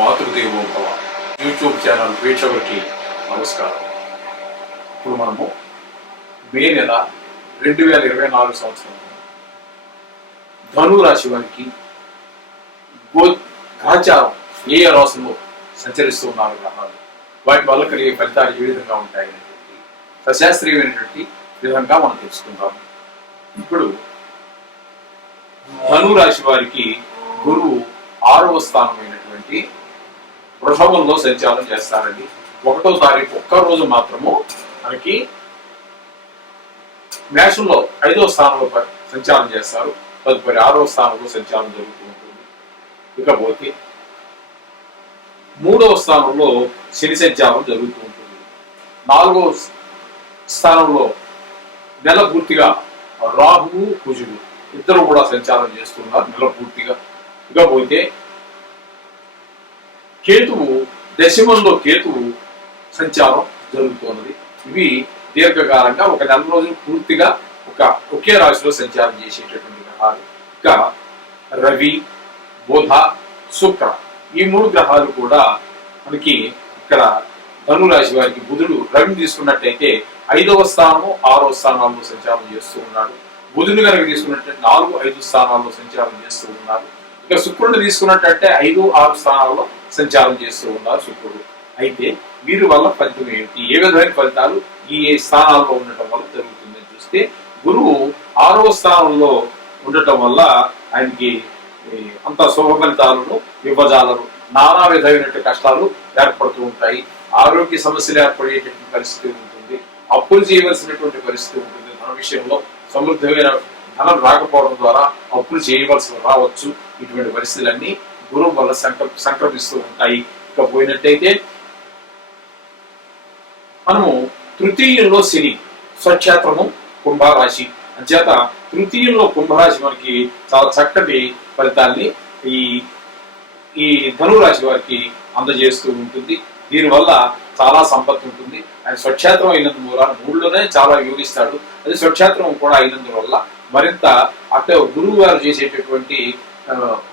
మాతృదేవో భవ YouTube channel వీక్షకులకి నమస్కారం. ఇప్పుడు మనము మే నెల 2024 సంవత్సరం ధను రాశి వారికి గ్రహచారం ఏ రాశిలో సంచరిస్తూ ఉన్నారు గ్రహాలు, వాటి వల్ల కలిగే ఫలితాలు ఏ విధంగా ఉంటాయనేటువంటి సశాస్త్రీయమైనటువంటి విధంగా మనం తెలుసుకుందాం. ఇప్పుడు ధను రాశి వారికి గురువు 6వ స్థానమైనటువంటి వృషభంలో సంచారం చేస్తారండి. 1వ తారీఖు ఒక్కరోజు మాత్రము మనకి మేషంలో 5వ స్థానంలో సంచారం చేస్తారు. తదుపరి 6వ స్థానంలో సంచారం జరుగుతూ ఉంటుంది. ఇకపోతే 3వ స్థానంలో శని సంచారం జరుగుతూ ఉంటుంది. 4వ స్థానంలో నెల పూర్తిగా రాహువు కుజుడు ఇద్దరు కూడా సంచారం చేస్తున్నారు నెల పూర్తిగా. ఇకపోతే కేతువు దశమంలో కేతువు సంచారం జరుగుతున్నది. ఇవి దీర్ఘకాలంగా ఒక నెల రోజులు పూర్తిగా ఒకే రాశిలో సంచారం చేసేటటువంటి గ్రహాలు. ఇంకా రవి, బుధ, శుక్ర ఈ 3 గ్రహాలు కూడా మనకి ఇక్కడ ధను రాశి వారికి బుధుడు రవిని తీసుకున్నట్టయితే 5వ స్థానము 6వ స్థానాల్లో సంచారం చేస్తూ ఉన్నాడు. బుధుని కనుక తీసుకున్నట్టయితే 4, 5 స్థానాల్లో సంచారం చేస్తూ ఉన్నారు. ఇక శుక్రుడిని తీసుకున్నట్టయితే 5, 6 స్థానాల్లో సంచారం చేస్తూ ఉన్నారు శుక్రుడు. అయితే వీరి వల్ల ఫలితం ఏంటి, ఏ విధమైన ఫలితాలు ఈ స్థానాల్లో ఉండటం వల్ల జరుగుతుందని చూస్తే, గురువు 6వ స్థానంలో ఉండటం వల్ల ఆయనకి అంత శుభ ఫలితాలను ఇవ్వజాలరు. నానా విధమైనటువంటి కష్టాలు ఏర్పడుతూ ఉంటాయి. ఆరోగ్య సమస్యలు ఏర్పడేటటువంటి పరిస్థితి ఉంటుంది. అప్పులు చేయవలసినటువంటి పరిస్థితి ఉంటుంది. ధన విషయంలో సమృద్ధమైన ధనం రాకపోవడం ద్వారా అప్పులు చేయవలసి రావచ్చు. ఇటువంటి పరిస్థితులన్నీ గురువు వల్ల సంక్రమిస్తూ ఉంటాయి. ఇక పోయినట్టయితే మనము తృతీయంలో శని, స్వక్షేత్రము కుంభరాశి అంచేత తృతీయంలో కుంభరాశి మనకి చాలా చక్కటి ఫలితాల్ని ఈ ధనురాశి వారికి అందజేస్తూ ఉంటుంది. దీనివల్ల చాలా సంపత్తి ఉంటుంది. ఆయన స్వక్షేత్రం అయినందు మూలాన 3లోనే చాలా యోగిస్తాడు. అది స్వక్షేత్రం కూడా అయినందువల్ల మరింత అక్కడ గురువు గారు చేసేటటువంటి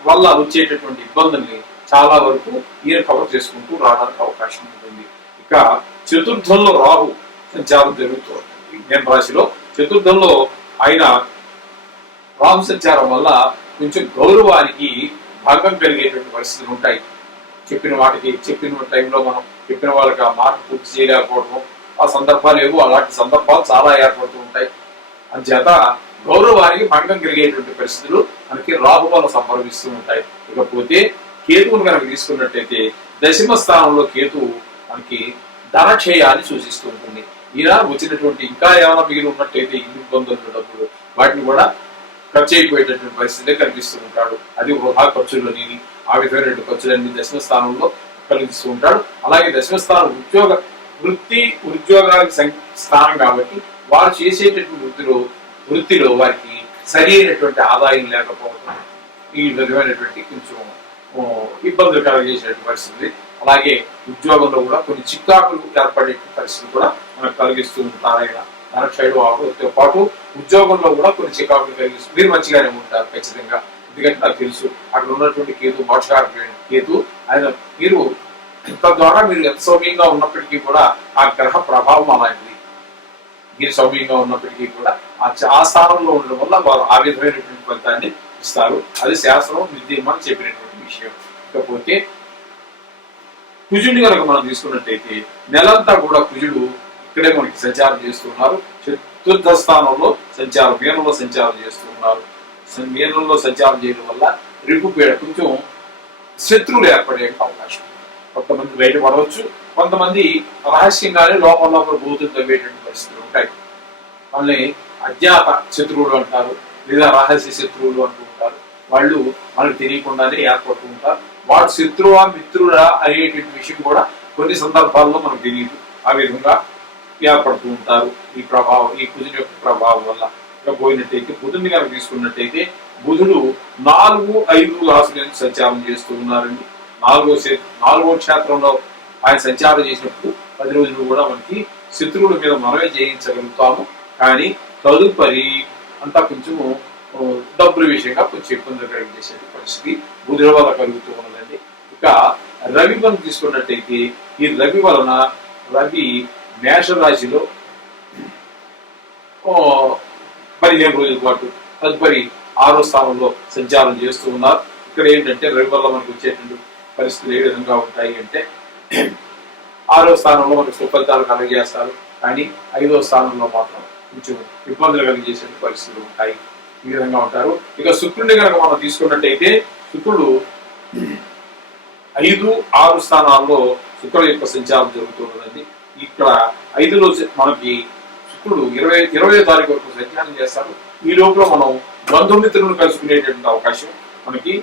వల్ల వచ్చేటటువంటి ఇబ్బందుల్ని చాలా వరకు ఈయన కవర్ చేసుకుంటూ రావడానికి అవకాశం ఉంటుంది. ఇక చతుర్థంలో రాహు సంచారం జరుగుతుంది. మీన రాశిలో చతుర్థంలో ఆయన రాహు సంచారం వల్ల కొంచెం గౌరవానికి భంగం కలిగేటువంటి పరిస్థితులు ఉంటాయి. చెప్పిన టైంలో మనం చెప్పిన వాళ్ళకి ఆ మాట పూర్తి చేయలేకపోవడం, ఆ సందర్భాలు ఏవో అలాంటి సందర్భాలు చాలా ఏర్పడుతూ ఉంటాయి. అంచేత గౌరవానికి భంగం కలిగేటువంటి పరిస్థితులు మనకి రాహు వల్ల సంభవిస్తూ ఉంటాయి. ఇకపోతే కేతువును కనుక తీసుకున్నట్టయితే 10వ స్థానంలో కేతువు మనకి ధనక్షయాన్ని సూచిస్తూ ఉంటుంది. ఈయన వచ్చినటువంటి ఇంకా ఏమైనా మిగిలి ఉన్నట్టయితే ఇల్లు ఇబ్బందులు డబ్బులు వాటిని కూడా ఖర్చు అయిపోయేటటువంటి పరిస్థితి కనిపిస్తూ ఉంటాడు. అది వృధా ఖర్చులని ఆ విధమైన ఖర్చులన్నీ 10వ స్థానంలో కలిగిస్తూ ఉంటాడు. అలాగే 10వ స్థానం ఉద్యోగాలకు స్థానం కాబట్టి వారు చేసేటటువంటి వృత్తిలో వారికి సరి అయినటువంటి ఆదాయం లేకపోవడం ఈ విధమైనటువంటి కొంచెం ఇబ్బందులు కలగజేసేటువంటి పరిస్థితి. అలాగే ఉద్యోగంలో కూడా కొన్ని చికాకులు ఏర్పడే పరిస్థితులు కూడా మనకు కలిగిస్తూ ఉంటారు. ఆయన ధనక్షయుడు అవడంతో పాటు ఉద్యోగంలో కూడా కొన్ని చికాకులు కలిగిస్తూ మీరు మంచిగానే ఉంటారు ఖచ్చితంగా. ఎందుకంటే నాకు తెలుసు అక్కడ ఉన్నటువంటి కేతు మోక్షకారకుడైన కేతు ఆయన మీరు తద్వారా మీరు ఎంత సౌమ్యంగా ఉన్నప్పటికీ కూడా ఆ గ్రహ ప్రభావం అలాంటిది. మీరు సౌమ్యంగా ఉన్నప్పటికీ కూడా ఆ స్థానంలో ఉండడం వల్ల వారు ఆ విధమైనటువంటి ఫలితాన్ని ఇస్తారు. అది శాస్త్రం నిర్దేశం చెప్పినటువంటి విషయం. ఇకపోతే కుజుడిని కనుక మనం తీసుకున్నట్టయితే నెలంతా కూడా కుజుడు ఇక్కడే మనకి సంచారం చేస్తున్నారు. చతుర్థ స్థానంలో మీనంలో సంచారం చేస్తున్నారు. మీనంలో సంచారం చేయడం వల్ల రిపుపీడ కొంచెం శత్రువులు ఏర్పడే అవకాశం. కొంతమంది బయటపడవచ్చు, కొంతమంది రహస్యంగానే లోపల భూతులు తవ్వేటువంటి పరిస్థితులు ఉంటాయి. వాళ్ళని అజ్ఞాత శత్రువులు అంటారు, లేదా రహస్య శత్రువులు అంటూ ఉంటారు. వాళ్ళు మనకు తెలియకుండానే ఏర్పడుతూ ఉంటారు. వాడు శత్రువా మిత్రుడా అనేటువంటి విషయం కూడా కొన్ని సందర్భాల్లో మనకు తెలియదు. ఆ విధంగా ఏర్పడుతూ ఉంటారు ఈ కుజుని యొక్క ప్రభావం వల్ల. ఇక పోయినట్టయితే బుధుడిని కనుక తీసుకున్నట్టయితే బుధుడు 4, 5 రాశులను సంచారం చేస్తూ ఉన్నారండి. 4వ క్షేత్రంలో ఆయన సంచారం చేసినప్పుడు 10 రోజులు కూడా మనకి శత్రువుల మీద మనమే జయించగలుగుతాము. కానీ తదుపరి అంతా కొంచెము డబ్బుల విషయంగా కొంచెం ఇబ్బందులు కలిగించేసే పరిస్థితి బుధుడి వల్ల కలుగుతూ ఉన్నదండి. ఇక రవి మనం తీసుకున్నట్టయితే ఈ రవి వలన రవి మేషరాశిలో 15 రోజుల పాటు తదుపరి 6వ స్థానంలో సంచారం చేస్తూ ఉన్నారు. ఇక్కడ ఏంటంటే రవి వల్ల మనకు వచ్చేటువంటి పరిస్థితులు ఏ విధంగా ఉంటాయి అంటే 6వ స్థానంలో మనకు సుఫలితాలు కలిగజేస్తారు, కానీ 5వ స్థానంలో మాత్రం కొంచెం ఇబ్బందులు కలిగజేసే పరిస్థితులు ఉంటాయి. ఈ విధంగా ఉంటారు. ఇక శుక్రుడిని కనుక మనం తీసుకున్నట్టయితే శుక్రుడు 5, 6 స్థానాల్లో శుక్రుడు యొక్క సంచారం జరుగుతున్నదండి. ఇక్కడ 5లో మనకి శుక్రుడు 20వ తారీఖు వరకు సంచారం చేస్తారు. ఈ లోపల మనం బంధుమిత్రులను కలుసుకునేటువంటి అవకాశం మనకి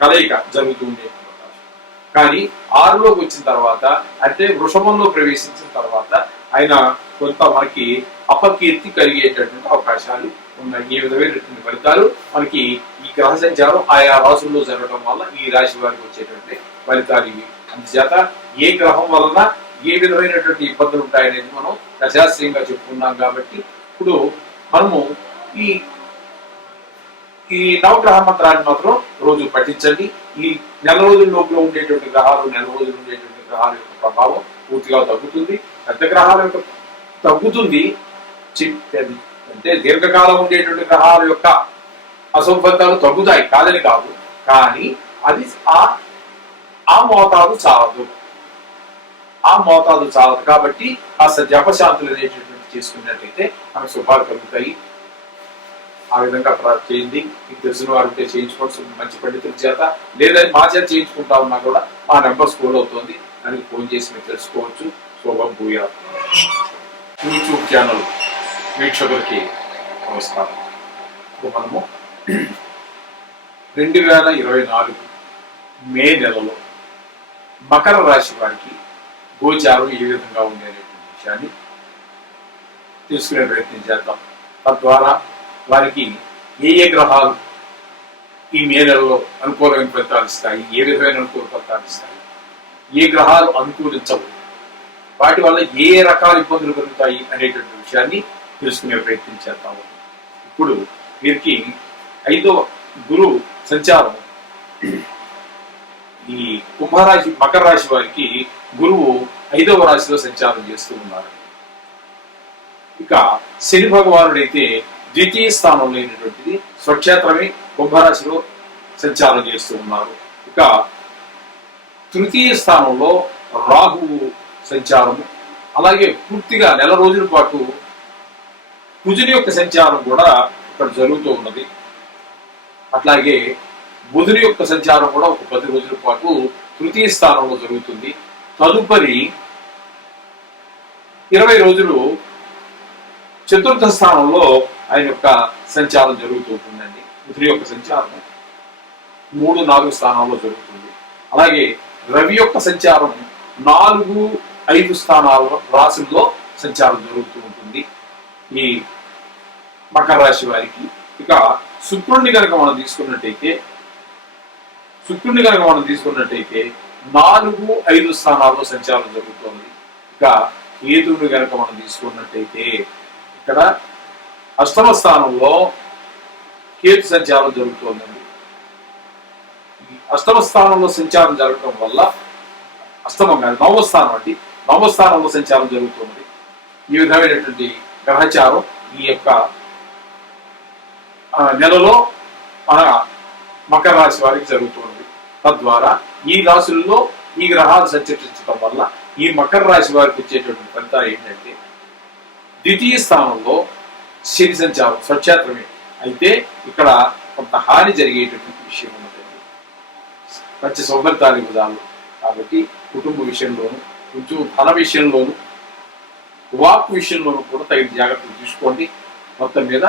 కలయిక జరుగుతూ ఉండేటువంటి అవకాశం. కానీ 6లోకి వచ్చిన తర్వాత అంటే వృషభంలో ప్రవేశించిన తర్వాత ఆయన కొంత మనకి అపకీర్తి కలిగేటటువంటి అవకాశాలు ఉన్నాయి. ఈ విధమైనటువంటి ఫలితాలు మనకి ఈ గ్రహ సంచారం ఆయా రాశుల్లో జరగడం వల్ల ఈ రాశి వారికి వచ్చేటువంటి ఫలితాలు ఇవి. అందుచేత ఏ గ్రహం వలన ఏ విధమైనటువంటి ఇబ్బందులు ఉంటాయనేది మనం దశాస్త్రీయంగా చెప్పుకున్నాం. కాబట్టి ఇప్పుడు మనము ఈ నవగ్రహ మంత్రాన్ని మాత్రం రోజు పఠించండి. ఈ నెల రోజుల లోపల ఉండేటువంటి గ్రహాలు, నెల రోజులు ఉండేటువంటి గ్రహాల యొక్క ప్రభావం పూర్తిగా తగ్గుతుంది. పెద్ద గ్రహాల యొక్క తగ్గుతుంది అంటే దీర్ఘకాలం ఉండేటువంటి గ్రహాల యొక్క అశుభతాలు తగ్గుతాయి కాదని కాదు, కానీ అది ఆ మోతాదు చాలదు. కాబట్టి కాస్త జపశాంతులు అనేటటువంటి చేసుకున్నట్టయితే మనకు శుభాలు కలుగుతాయి. ఆ విధంగా చేయండి. మీకు తెలిసిన వారు ఉంటే చేయించుకోవచ్చు మంచి పండితుల చేత, లేదా మా చేత చేయించుకుంటా ఉన్నా కూడా మా నెంబర్ స్కూల్ అవుతుంది, దానికి ఫోన్ చేసి మీరు తెలుసుకోవచ్చు. శుభం భూయా. యూట్యూబ్ ఛానల్ వీక్షకులకి నమస్కారం. ఇప్పుడు మనము 2024 మే నెలలో మకర రాశి వారికి గోచారం ఏ విధంగా ఉండేటువంటి విషయాన్ని తెలుసుకునే ప్రయత్నం చేద్దాం. తద్వారా వారికి ఏ గ్రహాలు ఈ మే నెలలో అనుకూలమైన ఫలితాలు ఇస్తాయి, ఏ విధమైన అనుకూల ఫలితాలు ఇస్తాయి, ఏ గ్రహాలు అనుకూలించవు, వాటి వల్ల ఏ రకాల ఇబ్బందులు కలుగుతాయి అనేటువంటి విషయాన్ని తెలుసుకునే ప్రయత్నం చేద్దాము. ఇప్పుడు వీరికి 5వ గురువు సంచారం ఈ కుంభరాశి మకర రాశి వారికి గురువు 5వ రాశిలో సంచారం చేస్తూ ఉన్నారు. ఇక శని భగవానుడైతే ద్వితీయ స్థానంలో అయినటువంటిది స్వక్షేత్రమే కుంభరాశిలో సంచారం చేస్తూ ఉన్నారు. ఇక తృతీయ స్థానంలో రాహువు సంచారము, అలాగే పూర్తిగా నెల రోజుల పాటు కుజుని యొక్క సంచారం కూడా ఇక్కడ జరుగుతూ ఉన్నది. అట్లాగే బుధుని యొక్క సంచారం కూడా ఒక 10 రోజుల పాటు తృతీయ స్థానంలో జరుగుతుంది. తదుపరి 20 రోజులు చతుర్థ స్థానంలో ఆయన యొక్క సంచారం జరుగుతుందండి. బుధుని యొక్క సంచారం 3, 4 స్థానాల్లో జరుగుతుంది. అలాగే రవి యొక్క సంచారం 4, 5 స్థానాల రాశుల్లో సంచారం జరుగుతూ ఉంటుంది ఈ మకర రాశి వారికి. ఇక శుక్రుడిని కనుక మనం తీసుకున్నట్టయితే 4, 5 స్థానాల్లో సంచారం జరుగుతుంది. ఇక కేతువుని కనుక మనం తీసుకున్నట్టయితే ఇక్కడ 8వ స్థానంలో కేతు సంచారం జరుగుతుందండి. 8వ స్థానంలో సంచారం జరగడం వల్ల 9వ స్థానం అండి, 9వ స్థానంలో సంచారం జరుగుతుంది. ఈ విధమైనటువంటి గ్రహచారం ఈ యొక్క నెలలో మన మకర రాశి వారికి జరుగుతుంది. తద్వారా ఈ రాశుల్లో ఈ గ్రహాలు సంచరించడం వల్ల ఈ మకర రాశి వారికి వచ్చేటువంటి ఫలితాలు ఏంటంటే ద్వితీయ స్థానంలో శని సంచారం స్వక్షేత్రమే అయితే ఇక్కడ కొంత హాని జరిగేటటువంటి విషయం ఉన్నదండి. మంచి సౌఫలితాలు ఇవ్వదాలు. కాబట్టి కుటుంబ విషయంలోను, కొంచెం ధన విషయంలోను, వాక్ విషయంలోనూ కూడా తగిన జాగ్రత్తలు తీసుకోండి. మొత్తం మీద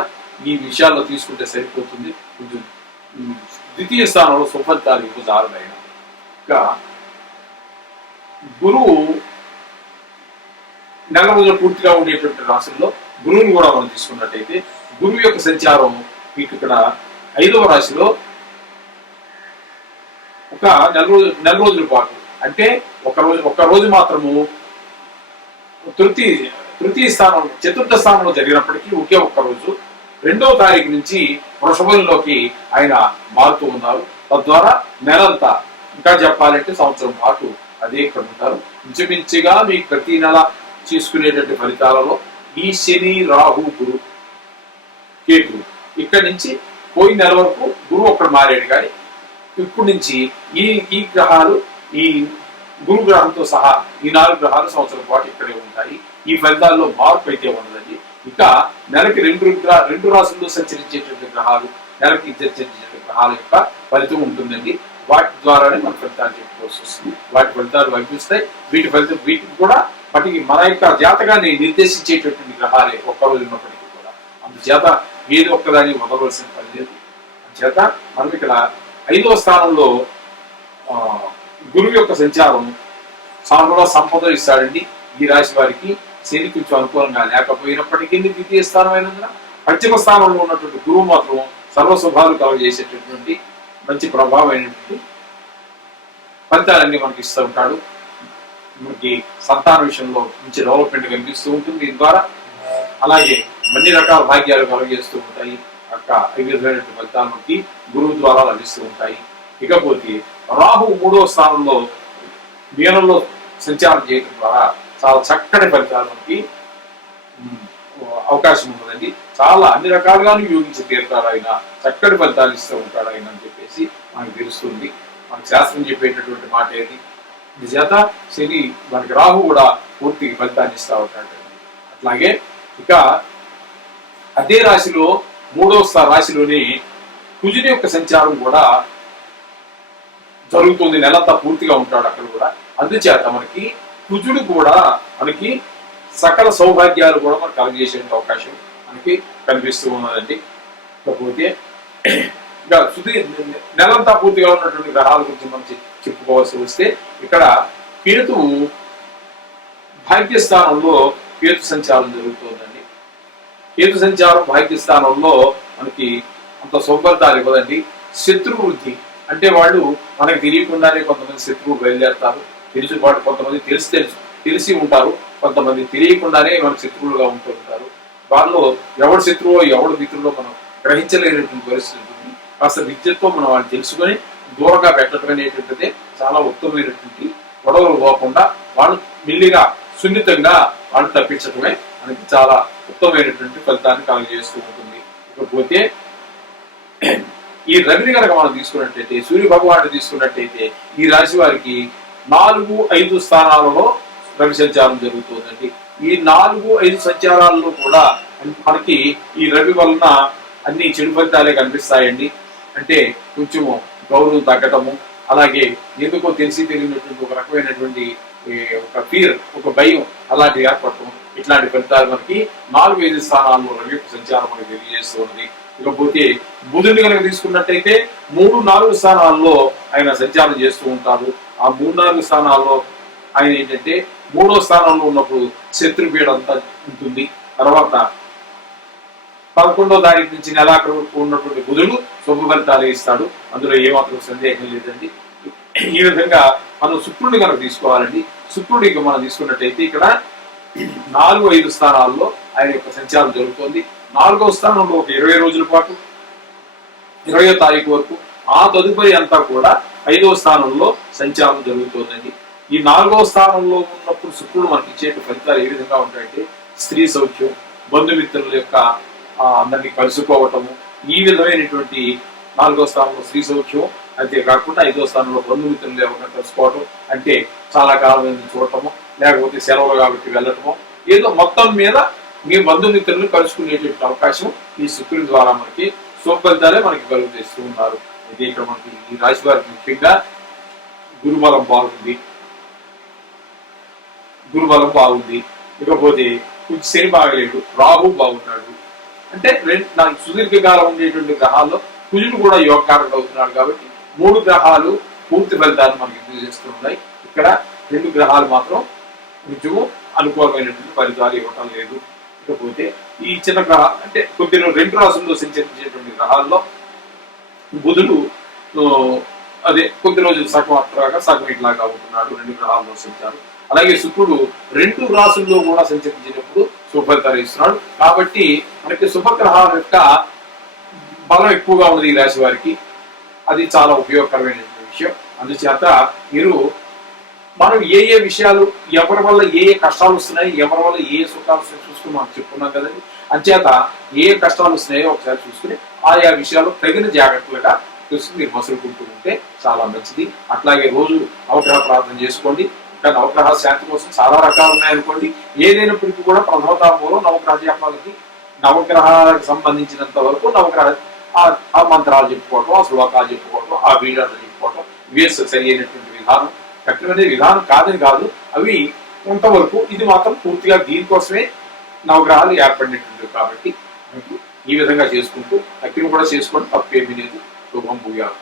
ఈ విషయాల్లో తీసుకుంటే సరిపోతుంది. కొంచెం ద్వితీయ స్థానంలో సుఫలితాలు ఇవ్వదారులైన ఇంకా గురువు నెల రోజులు పూర్తిగా ఉండేటువంటి రాశుల్లో గురువుని కూడా మనం తీసుకున్నట్టయితే గురువు యొక్క సంచారం మీకు ఇక్కడ 5వ రాశిలో ఒక నెల రోజుల పాటు అంటే ఒక రోజు మాత్రము తృతీయ స్థానం చతుర్థ స్థానంలో జరిగినప్పటికీ ఒకే ఒక్క రోజు 2వ తారీఖు నుంచి వృషభంలోకి ఆయన మారుతూ ఉన్నారు. తద్వారా నెలంతా ఇంకా చెప్పాలంటే సంవత్సరం పాటు అదే ఇక్కడ ఉంటారు. ఇంచుమించుగా మీకు ప్రతి నెల చేసుకునేటువంటి ఫలితాలలో ఈ శని, రాహు, గురు, కేతు ఇక్కడి నుంచి పోయిన నెల వరకు గురువు ఒక్కడ మారాడు, కానీ ఇప్పటి నుంచి ఈ గ్రహాలు, ఈ గురు గ్రహంతో సహా ఈ 4 గ్రహాలు సంవత్సరం పాటు ఇక్కడే ఉంటాయి. ఈ ఫలితాల్లో మార్పు అయితే ఉండదండి. ఇక నెలకి రెండు రాశుల్లో సంచరించేటువంటి గ్రహాలు, నెలకి సంచరించేటువంటి గ్రహాల యొక్క ఫలితం ఉంటుందండి. వాటి ద్వారానే మన ఫలితాలు చెప్పుకోవాల్సి వస్తుంది. వాటి ఫలితాలు కనిపిస్తాయి. వీటికి కూడా వాటికి మన యొక్క జాతకాన్ని నిర్దేశించేటటువంటి గ్రహాలే ఒక్కరోజు ఉన్నప్పటికీ కూడా. అందుచేత ఏది ఒక్కదాన్ని వదలవలసిన పని లేదు. అందుచేత మనం ఇక్కడ 5వ స్థానంలో గురువు యొక్క సంచారం సానుకూల సంపద ఇస్తాడండి. ఈ రాశి వారికి శని కొంచెం అనుకూలంగా లేకపోయినప్పటికీ ద్వితీయ స్థానం అయినందున పంచమ స్థానంలో ఉన్నటువంటి గురువు మాత్రం సర్వశుభాలు కలుగజేసేటటువంటి మంచి ప్రభావమైనటువంటి ఫలితాలన్నీ మనకి ఇస్తూ ఉంటాడు. మనకి సంతాన విషయంలో మంచి డెవలప్మెంట్ కనిపిస్తూ ఉంటుంది దీని ద్వారా. అలాగే అన్ని రకాల భాగ్యాలు కలుగజేస్తూ ఉంటాయి. అక్క ఈ విధమైనటువంటి ఫలితాలు మనకి గురువు ద్వారా లభిస్తూ ఉంటాయి. ఇకపోతే రాహు 3వ స్థానంలో మీనంలో సంచారం చేయడం ద్వారా చాలా చక్కటి ఫలితాలు మనకి అవకాశం ఉంటుందండి. చాలా అన్ని రకాలుగాను యోగించి తీరుతాడు ఆయన, చక్కటి ఫలితాలు ఇస్తూ ఉంటాడు ఆయన అని చెప్పేసి మనకు తెలుస్తుంది. మనకు శాస్త్రం చెప్పేటటువంటి మాట ఏది. నిజాత శని మనకి రాహు కూడా పూర్తిగా ఫలితాన్ని ఇస్తూ ఉంటాడు. అట్లాగే ఇక అదే రాశిలో 3వ రాశిలోని కుజుని యొక్క సంచారం కూడా జరుగుతుంది. నెలంతా పూర్తిగా ఉంటాడు అక్కడ కూడా. అందుచేత మనకి కుజుడు కూడా మనకి సకల సౌభాగ్యాలు కూడా మనకు కలగజేసే అవకాశం మనకి కనిపిస్తూ ఉన్నదండి. కాకపోతే ఇంకా నెలంతా పూర్తిగా ఉన్నటువంటి గ్రహాల గురించి మనం చెప్పుకోవాల్సి వస్తే ఇక్కడ కేతువు భాగ్యస్థానంలో కేతు సంచారం జరుగుతుందండి. కేతు సంచారం భాగ్యస్థానంలో మనకి అంత సౌభాగ్యాలు ఇవ్వదండి. శత్రు వృద్ధి అంటే వాళ్ళు మనకి తెలియకుండానే కొంతమంది శత్రువులు బయలుదేరుతారు. తెలిసిపాటు కొంతమంది తెలిసి ఉంటారు, కొంతమంది తెలియకుండానే మనకు శత్రువులుగా ఉంటుంటారు. వాళ్ళలో ఎవడు శత్రువో ఎవడు మిత్రులో మనం గ్రహించలేనటువంటి పరిస్థితి ఉంటుంది. కాస్త విద్యతో మనం వాళ్ళు తెలుసుకొని దూరంగా పెట్టడం అనేటువంటిది చాలా ఉత్తమమైనటువంటి గొడవలు పోకుండా వాళ్ళు మెల్లిగా సున్నితంగా వాళ్ళు తప్పించడమే మనకి చాలా ఉత్తమమైనటువంటి ఫలితాన్ని కలుగజేస్తూ ఉంటుంది. ఇకపోతే ఈ రవిని కనుక మనం తీసుకున్నట్టయితే, సూర్య భగవానుడు తీసుకున్నట్టయితే ఈ రాశి వారికి 4, 5 స్థానాలలో రవి సంచారం జరుగుతుందండి. ఈ 4, 5 సంచారాల్లో కూడా మనకి ఈ రవి వలన అన్ని చెడు ఫలితాలే కనిపిస్తాయండి. అంటే కొంచెము గౌరవం తగ్గటము, అలాగే ఎందుకో తెలియనటువంటి ఒక రకమైనటువంటి ఒక ఫీర్, ఒక భయం అలాంటివి ఏర్పడటం, ఇట్లాంటి ఫలితాలు మనకి 4, 5 స్థానాల్లో రవి యొక్క సంచారం మనకి తెలియజేస్తూ ఉన్నది. ఇకపోతే బుధుడిని కనుక తీసుకున్నట్టయితే 3, 4 స్థానాల్లో ఆయన సంచారం చేస్తూ ఉంటారు. ఆ 3, 4 స్థానాల్లో ఆయన ఏంటంటే 3వ స్థానంలో ఉన్నప్పుడు శత్రుపీడ అంతా ఉంటుంది. తర్వాత 11వ తారీఖు నుంచి నెలాఖరు ఉన్నటువంటి బుధుడు శుభ ఫలితాలు ఇస్తాడు. అందులో ఏమాత్రం సందేహం లేదండి. ఈ విధంగా మనం శుక్రుడిని కనుక తీసుకోవాలండి. శుక్రుడికి మనం తీసుకున్నట్టయితే ఇక్కడ 4, 5 స్థానాల్లో ఆయన యొక్క సంచారం జరుగుతుంది. 4వ స్థానంలో ఒక 20 రోజుల పాటు 20వ తారీఖు వరకు, ఆ తదుపరి అంతా కూడా 5వ స్థానంలో సంచారం జరుగుతుందండి. ఈ 4వ స్థానంలో ఉన్నప్పుడు శుక్రుడు మనకి ఇచ్చే ఫలితాలు ఏ విధంగా ఉంటాయంటే స్త్రీ సౌఖ్యం, బంధుమిత్రుల యొక్క అందరినీ కలుసుకోవటము, ఈ విధమైనటువంటి 4వ స్థానంలో స్త్రీ సౌఖ్యం, అంతేకాకుండా 5వ స్థానంలో బంధుమిత్రులు ఎవరైనా కలుసుకోవటం, అంటే చాలా కాలం చూడటము, లేకపోతే సెలవులు కాబట్టి వెళ్ళటము, ఏదో మొత్తం మీద మీ బంధుమిత్రులను కలుసుకునేటువంటి అవకాశం ఈ శుక్రుని ద్వారా మనకి శుభఫలితాలే మనకి కలుగజేస్తూ ఉన్నారు. అయితే ఇక్కడ మనకి ఈ రాశి వారికి ముఖ్యంగా గురుబలం బాగుంది. ఇకపోతే కొంచెం శని బాగలేడు, రాహు బాగున్నాడు. అంటే నాకు సుదీర్ఘకాలం ఉండేటువంటి గ్రహాల్లో కుజుడు కూడా యోగకారకుడు అవుతున్నాడు. కాబట్టి 3 గ్రహాలు పూర్తి ఫలితాలు మనకి చేస్తున్నాయి. ఇక్కడ 2 గ్రహాలు మాత్రం కొంచెము అనుకూలమైనటువంటి ఫలితాలు ఇవ్వటం లేదు. ఇకపోతే ఈ చిన్న గ్రహాలు అంటే కొద్దిగా 2 రాశుల్లో సంచరించేటువంటి గ్రహాల్లో బుధుడు అదే కొద్ది రోజులు సగం ఇట్లాగా ఉంటున్నాడు. 2 గ్రహాల్లో సంచారం. అలాగే శుక్రుడు 2 రాశుల్లో కూడా సంచరించినప్పుడు శుభఫలితాలు ఇస్తున్నాడు. కాబట్టి మనకి శుభగ్రహాల యొక్క బలం ఎక్కువగా ఉన్నది ఈ రాశి వారికి. అది చాలా ఉపయోగకరమైన విషయం. అందుచేత మీరు మనం ఏ ఏ విషయాలు ఎవరి వల్ల ఏ ఏ కష్టాలు వస్తున్నాయి, ఎవరి వల్ల ఏ సుఖాలు వస్తున్నాయి చూసుకుని మనం చెప్పుకున్నాం కదండి. అంచేత ఏ కష్టాలు వస్తున్నాయో ఒకసారి చూసుకుని ఆయా విషయాలు తగిన జాగ్రత్తలుగా చూసుకుని మీరు మసులుకుంటూ ఉంటే చాలా మంచిది. అట్లాగే రోజు నవగ్రహ ప్రార్థన చేసుకోండి. ఇంకా నవగ్రహ శాంతి కోసం చాలా రకాలు ఉన్నాయనుకోండి. ఏదైనప్పటికీ కూడా ప్రథమతామూలం నవగ్రహ జపాలకి నవగ్రహాలకు సంబంధించినంత వరకు నవగ్రహ ఆ మంత్రాలు చెప్పుకోవటం, ఆ శ్లోకాలు చెప్పుకోవటం, ఆ వీడియోలు చెప్పుకోవటం ఇవే సరి అయినటువంటి విధానం. కఠినమైన విధానం కాదని కాదు, అవి కొంతవరకు ఇది మాత్రం పూర్తిగా దీనికోసమే నవగ్రహాలు ఏర్పడినటువంటివి కాబట్టి ఈ విధంగా చేసుకుంటూ అక్కిని కూడా చేసుకోండి, తప్పేమీ లేదు. శుభం భూయాలు.